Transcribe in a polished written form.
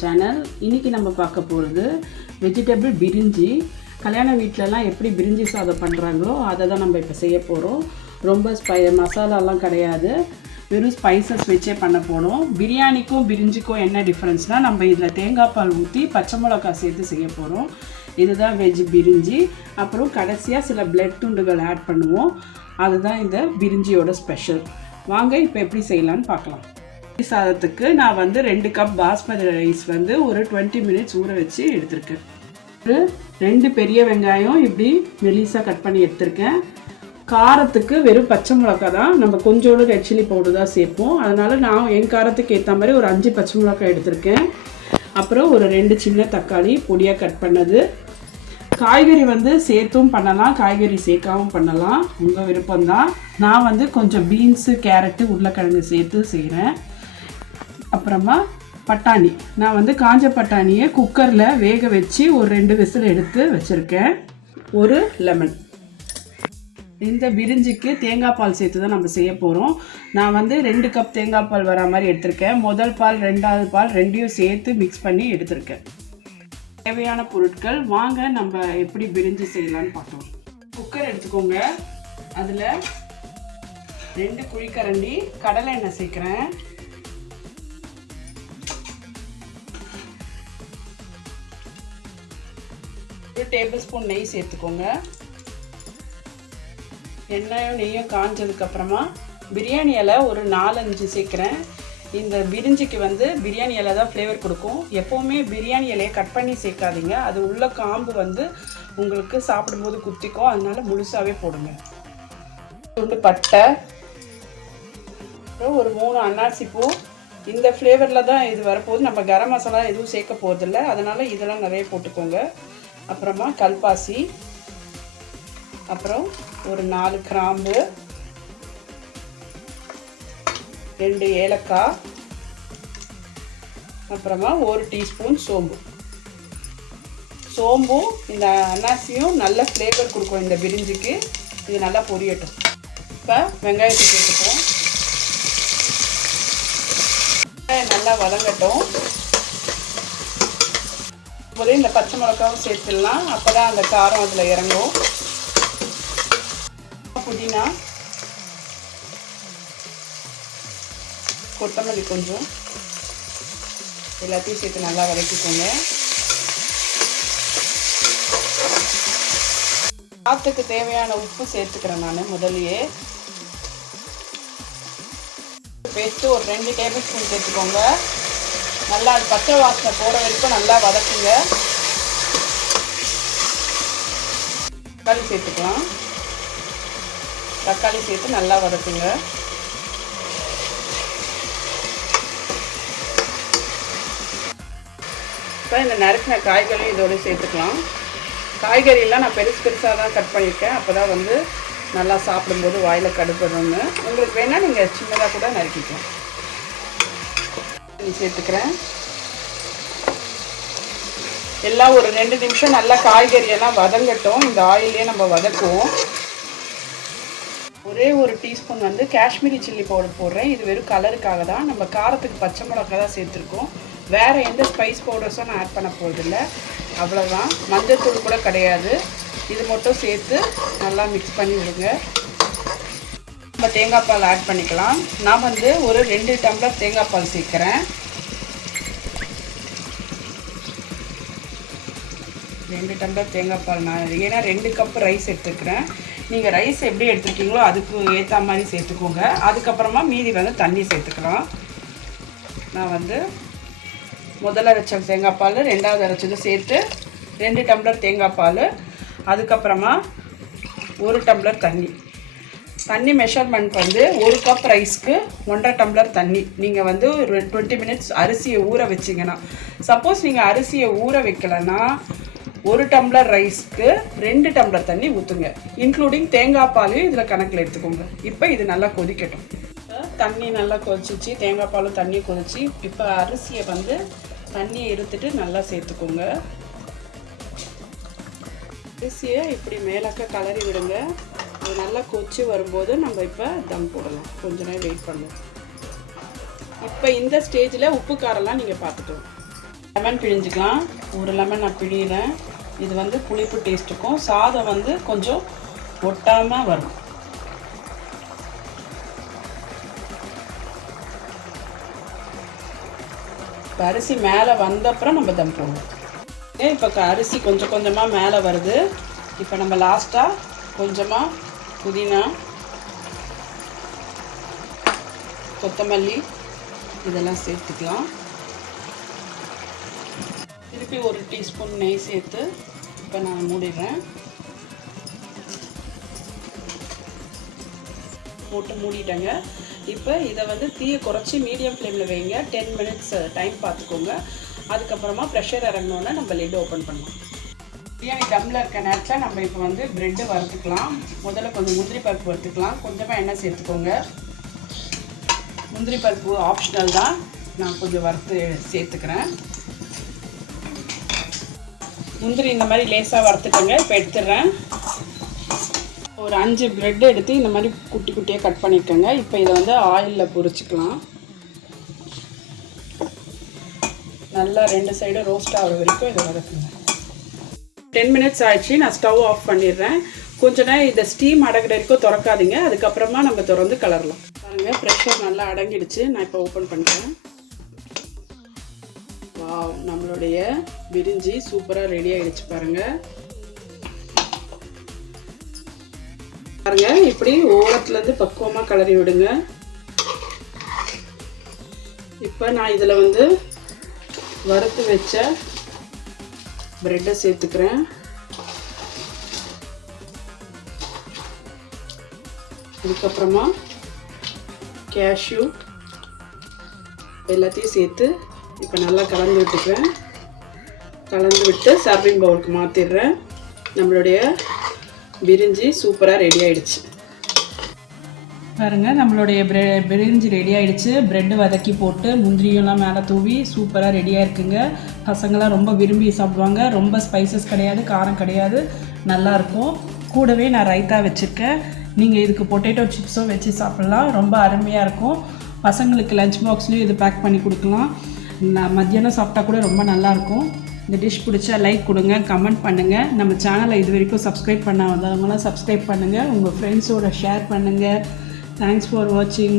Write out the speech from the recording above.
Channel. இன்றைக்கி நம்ம பார்க்க போகிறது வெஜிடபிள் பிரிஞ்சி. கல்யாண வீட்டிலலாம் எப்படி பிரிஞ்சி சாதம் பண்ணுறாங்களோ அதை தான் நம்ம இப்போ செய்ய போகிறோம். ரொம்ப மசாலாலாம் கிடையாது, வெறும் ஸ்பைசஸ் வச்சே பண்ண போகிறோம். பிரியாணிக்கும் பிரிஞ்சிக்கும் என்ன டிஃப்ரென்ஸ்னால், நம்ம இதில் தேங்காய் பால் ஊற்றி பச்சை மிளகாய் சேர்த்து செய்ய போகிறோம். இதுதான் வெஜ் பிரிஞ்சி. அப்புறம் கடைசியாக சில பிளட் துண்டுகள் ஆட் பண்ணுவோம். அதுதான் இந்த பிரிஞ்சியோட ஸ்பெஷல். வாங்க இப்போ எப்படி செய்யலான்னு பார்க்கலாம். சாதத்துக்கு நான் 2 கப் பாஸ்மதி ரைஸ் ஒரு 20 மினிட்ஸ் ஊற வச்சு எடுத்திருக்கேன். ஒரு 2 பெரிய வெங்காயம் இப்படி மெலிசாக கட் பண்ணி எடுத்திருக்கேன். காரத்துக்கு வெறும் பச்சை மிளகாய் தான், நம்ம கொஞ்சோடு ரெட் சில்லி பவுடர் தான் சேர்ப்போம். அதனால் நான் என் காரத்துக்கு ஏற்ற மாதிரி ஒரு 5 பச்சை மிளகாய் எடுத்திருக்கேன். அப்புறம் ஒரு 2 சின்ன தக்காளி பொடியாக கட் பண்ணது. காய்கறி சேர்த்தும் பண்ணலாம், காய்கறி சேர்க்காமல் பண்ணலாம், உங்கள் விருப்பம்தான். நான் கொஞ்சம் பீன்ஸு, கேரட்டு, உருளைக்கிழங்கு சேர்த்து செய்கிறேன். அப்புறமா பட்டாணி, நான் காஞ்ச பட்டாணியை குக்கரில் வேக வச்சு ஒரு 2 விசில் எடுத்து வச்சுருக்கேன். ஒரு லெமன். இந்த பிரிஞ்சிக்கு தேங்காய் பால் சேர்த்து தான் நம்ம செய்ய போகிறோம். நான் 2 கப் தேங்காய் பால் வரா மாதிரி எடுத்திருக்கேன். முதல் பால், ரெண்டாவது பால் ரெண்டையும் சேர்த்து மிக்ஸ் பண்ணி எடுத்திருக்கேன். தேவையான பொருட்கள், வாங்க நம்ம எப்படி பிரிஞ்சி செய்யலான்னு பார்க்கலாம். குக்கர் எடுத்துக்கோங்க. அதில் 2 குழிக்கரண்டி கடலை எண்ணெய் சேர்க்குறேன். 1 டேபிள் ஸ்பூன் நெய் சேர்த்துக்கோங்க. எண்ணெயும் நெய்யும் காஞ்சதுக்கப்புறமா பிரியாணி இலை ஒரு 4-5 சேர்க்குறேன். இந்த பிரிஞ்சிக்கு பிரியாணி இலை தான் ஃப்ளேவர் கொடுக்கும். எப்போவுமே பிரியாணி இலையை கட் பண்ணி சேர்க்காதீங்க, அது உள்ள காம்பு உங்களுக்கு சாப்பிடும்போது குத்திக்கும். அதனால முழுசாகவே போடுங்க. துண்டு பட்டை, அப்புறம் ஒரு 3 அன்னாசி பூ. இந்த ஃப்ளேவரில் தான் இது வரப்போகுது. நம்ம கரம் மசாலா எதுவும் சேர்க்க போகிறதில்ல, அதனால் இதெல்லாம் நிறைய போட்டுக்கோங்க. அப்புறமா கல்பாசி, அப்புறம் ஒரு 4 கிராம்பு, 2 ஏலக்காய், அப்புறமா 1 டீஸ்பூன் சோம்பு. சோம்பும் இந்த அன்னாசியும் நல்ல ஃப்ளேவர் கொடுக்கும் இந்த பிரிஞ்சிக்கு. இது நல்லா பொரியட்டும். இப்போ வெங்காயத்தை சேர்த்துப்போம். நல்லா வதங்கட்டும். போதே இந்த பச்சை மிளகாவும் சேர்த்துடலாம், அப்போ தான் அந்த காரம் அதில் இறங்கும். புதினா, கொத்தமல்லி கொஞ்சம், எல்லாத்தையும் சேர்த்து நல்லா வதக்கிக்கோங்க. சாத்துக்கு தேவையான உப்பு சேர்த்துக்கிறேன் நான் முதலையே. பேஸ்ட்டு ஒரு 2 டேபிள் ஸ்பூன் சேர்த்துக்கோங்க. நல்லா அது பச்சை வாசனை போகிற வரைக்கும் நல்லா வதக்குங்க. தக்காளி சேர்த்துக்கலாம். தக்காளி சேர்த்து நல்லா வதக்குங்க. இப்போ இந்த நறுக்கின காய்கறியும் இதோடு சேர்த்துக்கலாம். காய்கறியெல்லாம் நான் பெருசாக தான் கட் பண்ணியிருக்கேன், அப்போ தான் நல்லா சாப்பிடும்போது வாயில் கடுப்படணும்னு. உங்களுக்கு வேணால் நீங்கள் சின்னதாக கூட நறுக்கிக்கலாம். சேர்த்துக்கிறேன். எல்லாம் ஒரு 2 நிமிஷம் நல்லா காய்கறியெல்லாம் வதங்கட்டும். இந்த ஆயிலே நம்ம வதக்குவோம். ஒரே ஒரு டீஸ்பூன் காஷ்மீரி சில்லி பவுடர் போடுறேன். இது வெறும் கலருக்காக தான். நம்ம காரத்துக்கு பச்சை மிளகாய் தான் சேர்த்துருக்கோம். வேறு எந்த ஸ்பைஸ் பவுடர்ஸும் நான் ஆட் பண்ண போகிறதில்ல. அவ்வளோதான். மஞ்சள்தூள் கூட கிடையாது. இது மட்டும் சேர்த்து நல்லா மிக்ஸ் பண்ணி விடுங்க. நம்ம தேங்காய் பால் ஆட் பண்ணிக்கலாம். நான் ஒரு 2 டம்ளர் தேங்காய் பால் சேர்க்குறேன். 2 டம்ளர் தேங்காய் பால். நான் ஏன்னா 2 கப் ரைஸ் எடுத்துக்கிறேன். நீங்கள் ரைஸ் எப்படி எடுத்துருக்கீங்களோ அதுக்கு ஏற்ற மாதிரி சேர்த்துக்கோங்க. அதுக்கப்புறமா மீதி தண்ணி சேர்த்துக்கலாம். நான் முதல்ல அரைச்ச தேங்காய் பால், 2வது அரைச்சது சேர்த்து 2 டம்ளர் தேங்காய் பால், அதுக்கப்புறமா 1 டம்ளர் தண்ணி. தண்ணி மெஷர்மெண்ட் 1 கப் ரைஸ்க்கு 1.5 டம்ளர் தண்ணி. நீங்கள் ஒரு 20 மினிட்ஸ் அரிசியை ஊற வச்சிங்கன்னா, சப்போஸ் நீங்கள் அரிசியை ஊற வைக்கலைன்னா 1 டம்ளர் ரைஸ்க்கு 2 டம்ளர் தண்ணி ஊற்றுங்க. இன்க்ளூடிங் தேங்காய் பாலையும் இதில் கணக்கில் எடுத்துக்கோங்க. இப்போ இது நல்லா கொதிக்கட்டும். தண்ணி நல்லா கொதிச்சிச்சு, தேங்காய் பாலும் தண்ணி கொதிச்சு. இப்போ அரிசியை தண்ணியை எடுத்துட்டு நல்லா சேர்த்துக்கோங்க. அரிசியை இப்படி மேலாக்க கலரி விடுங்க. அது நல்லா கொச்சி வரும்போது நம்ம இப்போ தம் போடலாம். கொஞ்ச நேரம் வெயிட் பண்ணுவோம். இப்போ இந்த ஸ்டேஜில் உப்பு காரெல்லாம் நீங்கள் பார்த்துக்கலாம். லெமன் பிழிஞ்சிக்கலாம். ஒரு லெமன் நான் பிழிகிறேன். இது வந்து புளிப்பு டேஸ்ட்டுக்கும் சாதம் வந்து கொஞ்சம் ஒட்டாமல் வரும். இப்போ அரிசி மேலே வந்தப்புறம் நம்ம தம் போடணும். இப்போ அரிசி கொஞ்சம் கொஞ்சமாக மேலே வருது. இப்போ நம்ம லாஸ்ட்டாக கொஞ்சமாக புதினா, கொத்தமல்லி இதெல்லாம் சேர்த்துக்கலாம். திருப்பி ஒரு டீஸ்பூன் நெய் சேர்த்து இப்போ நான் மூடிடுறேன். போட்டு மூடிட்டேங்க. இப்போ இதை வந்து தீயை குறைச்சி மீடியம் ஃப்ளேமில் வைங்க. 10 மினிட்ஸ் டைம் பார்த்துக்கோங்க. அதுக்கப்புறமா ப்ரெஷர் இறங்கினோன்னே நம்ம லிட் ஓப்பன் பண்ணலாம். பிரியாணி தம்மில் இருக்க நேரத்தில் நம்ம இப்போ வந்து ப்ரெட்டு வறுத்துக்கலாம். முதல்ல கொஞ்சம் முந்திரி பருப்பு வறுத்துக்கலாம். கொஞ்சமாக எண்ணெய் சேர்த்துக்கோங்க. முந்திரி பருப்பு ஆப்ஷனல் தான், நான் கொஞ்சம் வறுத்து சேர்த்துக்கிறேன். முந்திரி இந்த மாதிரி லேசாக வறுத்துக்கோங்க. இப்போ எடுத்துடுறேன். ஒரு 5 ப்ரெட் எடுத்து இந்த மாதிரி குட்டி குட்டியாக கட் பண்ணிக்கோங்க. இப்போ இதை வந்து ஆயிலில் பொரிச்சிக்கலாம். நல்லா 2 சைடும் ரோஸ்ட் ஆகிற வரைக்கும் இதை வதக்குங்க. 10 மினிட்ஸ் ஆயிடுச்சு. நான் ஸ்டவ் ஆஃப் பண்ணிடுறேன். கொஞ்ச நேரம் இதை ஸ்டீம் அடங்குற வரைக்கும் திறக்காதீங்க. அதுக்கப்புறமா நம்ம திறந்து கலரலாம். பாருங்கள், ப்ரெஷர் நல்லா அடங்கிடுச்சு. நான் இப்போ ஓப்பன் பண்ணுறேன். வாவ், நம்மளுடைய பிரிஞ்சி சூப்பராக ரெடி ஆகிடுச்சு. பாருங்கள் பாருங்கள், இப்படி ஓரத்துலேருந்து பக்குவமாக கிளறி விடுங்க. இப்போ நான் இதில் வந்து வறுத்து வச்ச ப்ரெட்டை சேர்த்துக்கிறேன். அதுக்கப்புறமா கேஷ்யூ எல்லாத்தையும் சேர்த்து இப்போ நல்லா கலந்து விட்டுக்கிறேன். கலந்து விட்டு சர்விங் பவுலுக்கு மாற்றிடுறேன். நம்மளுடைய பிரிஞ்சி சூப்பராக ரெடி ஆகிடுச்சு. பாருங்கள், நம்மளுடைய பிரிஞ்சி ரெடி ஆகிடுச்சு. ப்ரெட்டு வதக்கி போட்டு முந்திரியெல்லாம் மேலே தூவி சூப்பராக ரெடியாக இருக்குங்க. பசங்களாம் ரொம்ப விரும்பி சாப்பிடுவாங்க. ரொம்ப ஸ்பைசஸ் கிடையாது, காரம் கிடையாது, நல்லாயிருக்கும். கூடவே நான் ரைத்தா வச்சுருக்கேன். நீங்கள் இதுக்கு பொட்டேட்டோ சிப்ஸும் வச்சு சாப்பிட்லாம். ரொம்ப அருமையாக இருக்கும். பசங்களுக்கு லஞ்ச் பாக்ஸ்லேயும் இது பேக் பண்ணி கொடுக்கலாம். மத்தியானம் சாப்பிட்டா கூட ரொம்ப நல்லாயிருக்கும். இந்த டிஷ் பிடிச்சா லைக் கொடுங்க, கமெண்ட் பண்ணுங்கள். நம்ம சேனலை இது வரைக்கும் சப்ஸ்கிரைப் பண்ணாதவங்களாம் சப்ஸ்கிரைப் பண்ணுங்கள். உங்கள் ஃப்ரெண்ட்ஸோட ஷேர் பண்ணுங்கள். தேங்க்ஸ் ஃபார் வாட்சிங்.